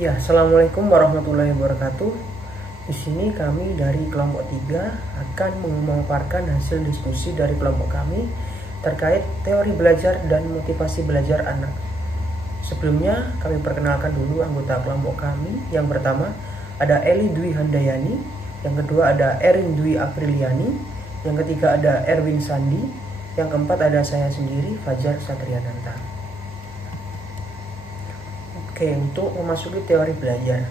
Ya, Assalamualaikum warahmatullahi wabarakatuh. Di sini kami dari kelompok 3 akan memaparkan hasil diskusi dari kelompok kami terkait teori belajar dan motivasi belajar anak. Sebelumnya, kami perkenalkan dulu anggota kelompok kami. Yang pertama, ada Eli Dwi Handayani. Yang kedua, ada Erin Dwi Apriliani. Yang ketiga, ada Erwin Sandi. Yang keempat, ada saya sendiri, Fajar Satriananta. Oke, untuk memasuki teori belajar.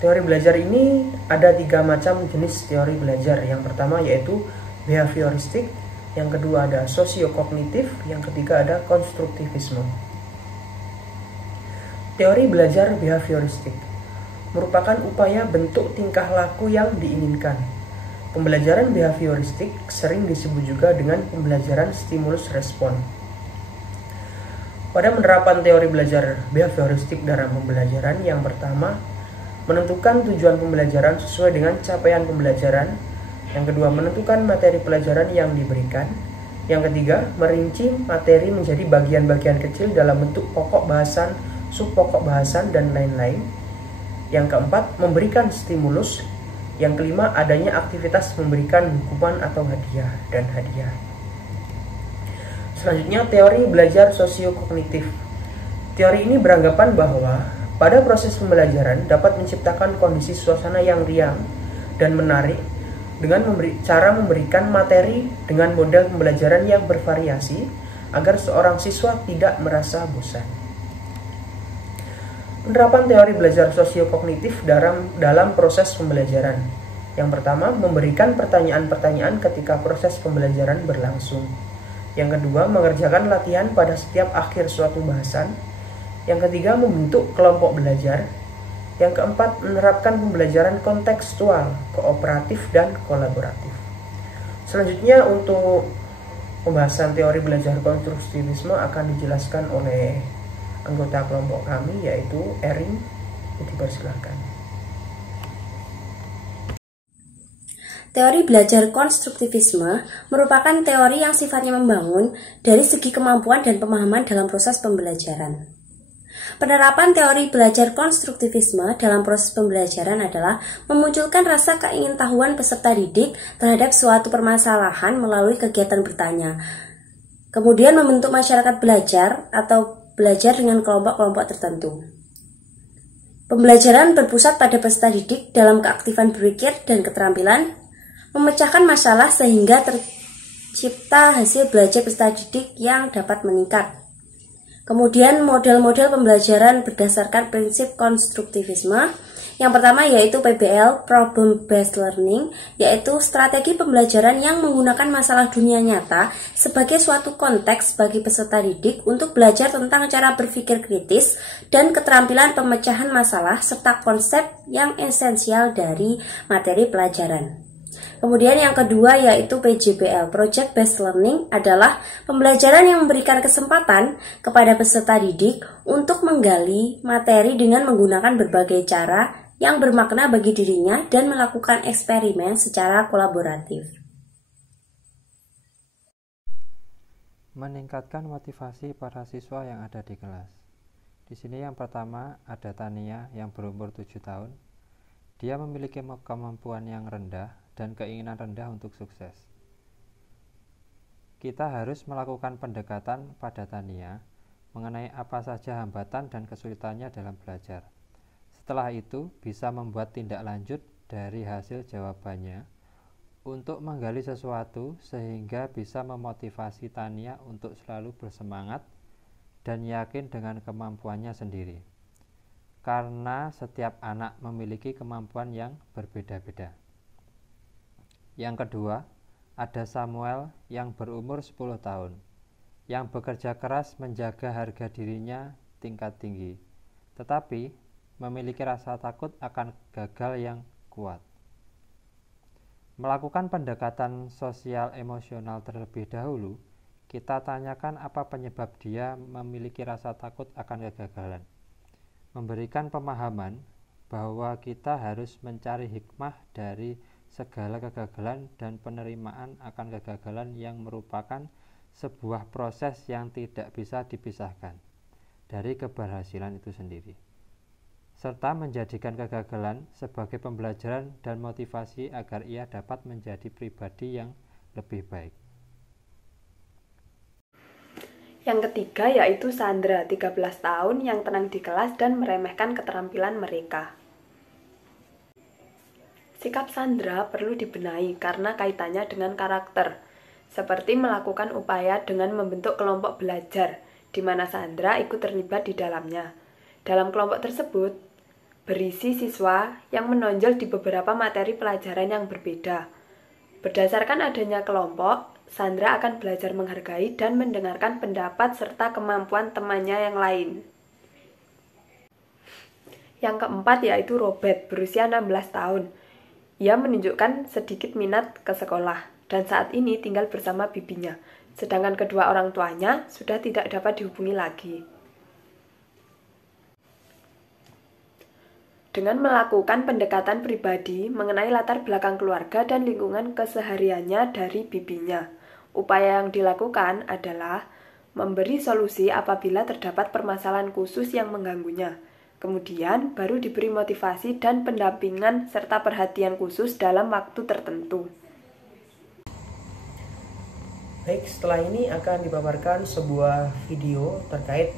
Teori belajar ini ada 3 macam jenis teori belajar. Yang pertama yaitu behavioristik, yang kedua ada sosiokognitif, yang ketiga ada konstruktivisme. Teori belajar behavioristik merupakan upaya bentuk tingkah laku yang diinginkan. Pembelajaran behavioristik sering disebut juga dengan pembelajaran stimulus respon. Pada penerapan teori belajar behavioristik dalam pembelajaran, yang pertama, menentukan tujuan pembelajaran sesuai dengan capaian pembelajaran. Yang kedua, menentukan materi pelajaran yang diberikan. Yang ketiga, merinci materi menjadi bagian-bagian kecil dalam bentuk pokok bahasan, subpokok bahasan, dan lain-lain. Yang keempat, memberikan stimulus. Yang kelima, adanya aktivitas memberikan hukuman atau hadiah dan hadiah. Selanjutnya, teori belajar sosiokognitif. Teori ini beranggapan bahwa pada proses pembelajaran dapat menciptakan kondisi suasana yang riang dan menarik dengan cara memberikan materi dengan model pembelajaran yang bervariasi agar seorang siswa tidak merasa bosan. Penerapan teori belajar sosiokognitif dalam proses pembelajaran. Yang pertama, memberikan pertanyaan-pertanyaan ketika proses pembelajaran berlangsung. Yang kedua, mengerjakan latihan pada setiap akhir suatu bahasan. Yang ketiga, membentuk kelompok belajar. Yang keempat, menerapkan pembelajaran kontekstual, kooperatif, dan kolaboratif. Selanjutnya, untuk pembahasan teori belajar konstruktivisme akan dijelaskan oleh anggota kelompok kami, yaitu Erin. Dipersilakan. Teori belajar konstruktivisme merupakan teori yang sifatnya membangun dari segi kemampuan dan pemahaman dalam proses pembelajaran. Penerapan teori belajar konstruktivisme dalam proses pembelajaran adalah memunculkan rasa keingintahuan peserta didik terhadap suatu permasalahan melalui kegiatan bertanya. Kemudian membentuk masyarakat belajar atau belajar dengan kelompok-kelompok tertentu. Pembelajaran berpusat pada peserta didik dalam keaktifan berpikir dan keterampilan memecahkan masalah sehingga tercipta hasil belajar peserta didik yang dapat meningkat. Kemudian model-model pembelajaran berdasarkan prinsip konstruktivisme. Yang pertama yaitu PBL, Problem Based Learning, yaitu strategi pembelajaran yang menggunakan masalah dunia nyata sebagai suatu konteks bagi peserta didik untuk belajar tentang cara berpikir kritis dan keterampilan pemecahan masalah serta konsep yang esensial dari materi pelajaran. Kemudian yang kedua yaitu PJBL, Project Based Learning, adalah pembelajaran yang memberikan kesempatan kepada peserta didik untuk menggali materi dengan menggunakan berbagai cara yang bermakna bagi dirinya dan melakukan eksperimen secara kolaboratif. Meningkatkan motivasi para siswa yang ada di kelas. Di sini yang pertama ada Tania yang berumur 7 tahun. Dia memiliki kemampuan yang rendah dan keinginan rendah untuk sukses. Kita harus melakukan pendekatan pada Tania mengenai apa saja hambatan dan kesulitannya dalam belajar. Setelah itu, bisa membuat tindak lanjut dari hasil jawabannya untuk menggali sesuatu sehingga bisa memotivasi Tania untuk selalu bersemangat dan yakin dengan kemampuannya sendiri. Karena setiap anak memiliki kemampuan yang berbeda-beda. Yang kedua, ada Samuel yang berumur 10 tahun, yang bekerja keras menjaga harga dirinya tingkat tinggi, tetapi memiliki rasa takut akan gagal yang kuat. Melakukan pendekatan sosial emosional terlebih dahulu, kita tanyakan apa penyebab dia memiliki rasa takut akan kegagalan. Memberikan pemahaman bahwa kita harus mencari hikmah dari segala kegagalan dan penerimaan akan kegagalan yang merupakan sebuah proses yang tidak bisa dipisahkan dari keberhasilan itu sendiri. serta menjadikan kegagalan sebagai pembelajaran dan motivasi agar ia dapat menjadi pribadi yang lebih baik. Yang ketiga yaitu Sandra, 13 tahun, yang tenang di kelas dan meremehkan keterampilan mereka. Sikap Sandra perlu dibenahi karena kaitannya dengan karakter, seperti melakukan upaya dengan membentuk kelompok belajar, di mana Sandra ikut terlibat di dalamnya. Dalam kelompok tersebut, berisi siswa yang menonjol di beberapa materi pelajaran yang berbeda. Berdasarkan adanya kelompok, Sandra akan belajar menghargai dan mendengarkan pendapat serta kemampuan temannya yang lain. Yang keempat yaitu Robert, berusia 16 tahun. Ia menunjukkan sedikit minat ke sekolah dan saat ini tinggal bersama bibinya, sedangkan kedua orang tuanya sudah tidak dapat dihubungi lagi. Dengan melakukan pendekatan pribadi mengenai latar belakang keluarga dan lingkungan kesehariannya dari bibinya, upaya yang dilakukan adalah memberi solusi apabila terdapat permasalahan khusus yang mengganggunya. Kemudian baru diberi motivasi dan pendampingan serta perhatian khusus dalam waktu tertentu. Baik, setelah ini akan dipaparkan sebuah video terkait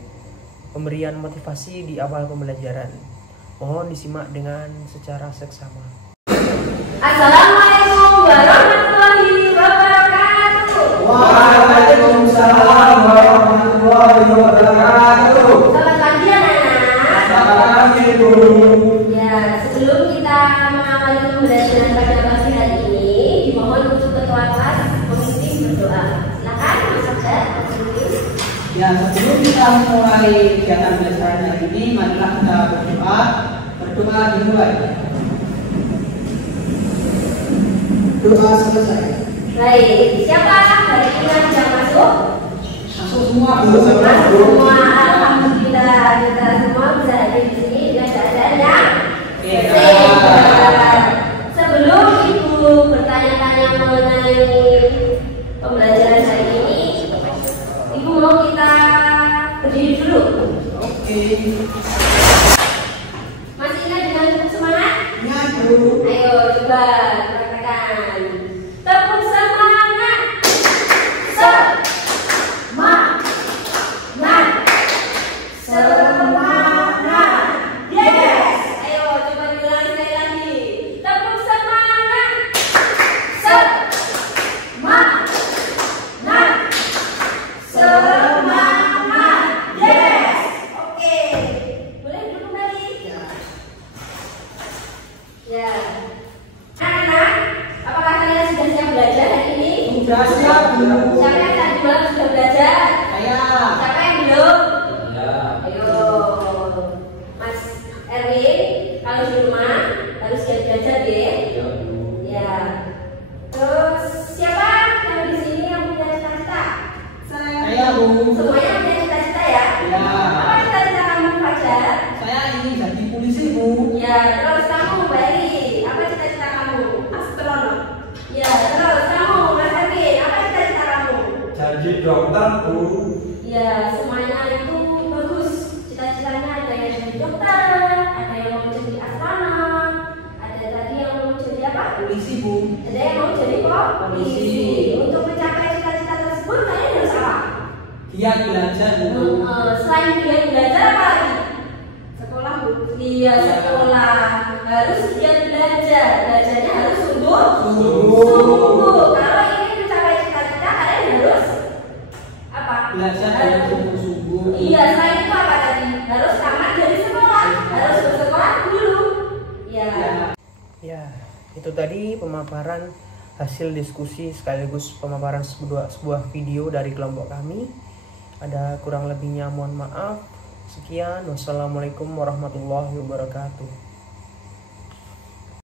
pemberian motivasi di awal pembelajaran. Mohon disimak dengan secara seksama. Assalamualaikum warahmatullahi wabarakatuh. Waalaikumsalam warahmatullahi wabarakatuh. Selamat pagi anak-anak. Selamat pagi, Bu. Ya, sebelum kita mengawali pembelajaran pada pagi hari ini, dimohon untuk ketua kelas memimpin berdoa. Silakan Mas Abdar, memimpin. Ya, sebelum kita mulai kegiatan pembelajaran hari ini, marilah kita berdoa. Berdoa dimulai. Doa selesai. Baik, siapa hari ini yang sudah masuk? Masuk semua. Masuk semua. Alhamdulillah, kita semua bisa hadir di sini dengan keadaan yang sehat. Sebelum Ibu bertanya-tanya mengenai pembelajaran hari ini, Ibu mau kita berdiri dulu. Oke. Masih ingat dengan semangat? Ingat, Bu. Ayo coba praktekkan. Tepuk semangat. Semangat. Semangat. Yes. Ayo coba diulang sekali lagi. Tepuk semangat. Semangat. Semangat. Yes. Oke. Boleh duduk kembali? Ya. Anak-anak, apakah kalian sudah siap belajar hari ini? Sudah siap, Bu. Siapa yang tadi malam sudah belajar? Saya. Siapa yang belum? Ayo, Mas Erwin, kalau di rumah harus siap belajar ya. Ya. Terus siapa yang di sini yang punya cita-cita? Saya, Bu. Semuanya punya cita-cita ya? Ya. Apa cita-cita kamu, Fajar? Saya ingin jadi polisi, Bu. Ya, terus kamu, Bari, apa cita-cita kamu? Astronot. Ya, terus kamu, Mas Erwin, apa cita-cita kamu? Jadi dokter, Bu. Ya, semuanya itu bagus. Cita-citanya ada yang jadi dokter, ada yang mau jadi astronot, ada tadi yang mau jadi apa? Polisi, Bu. Ada yang mau jadi polisi. Untuk mencapai cita-cita tersebut, kalian harus apa? Giat belajar, Bu. Selain giat belajar apa lagi? Sekolah, Bu. Iya, sekolah. Harus giat belajar. Belajarnya harus sungguh. Kalau ingin mencapai cita-cita, kalian harus apa? Belajar dengan sungguh-sungguh. Iya, selain itu apa tadi? Harus tamat dari sekolah, harus bersekolah dulu. Ya. Ya, itu tadi pemaparan hasil diskusi sekaligus pemaparan sebuah video dari kelompok kami. Ada kurang lebihnya mohon maaf. Sekian, wassalamualaikum warahmatullahi wabarakatuh.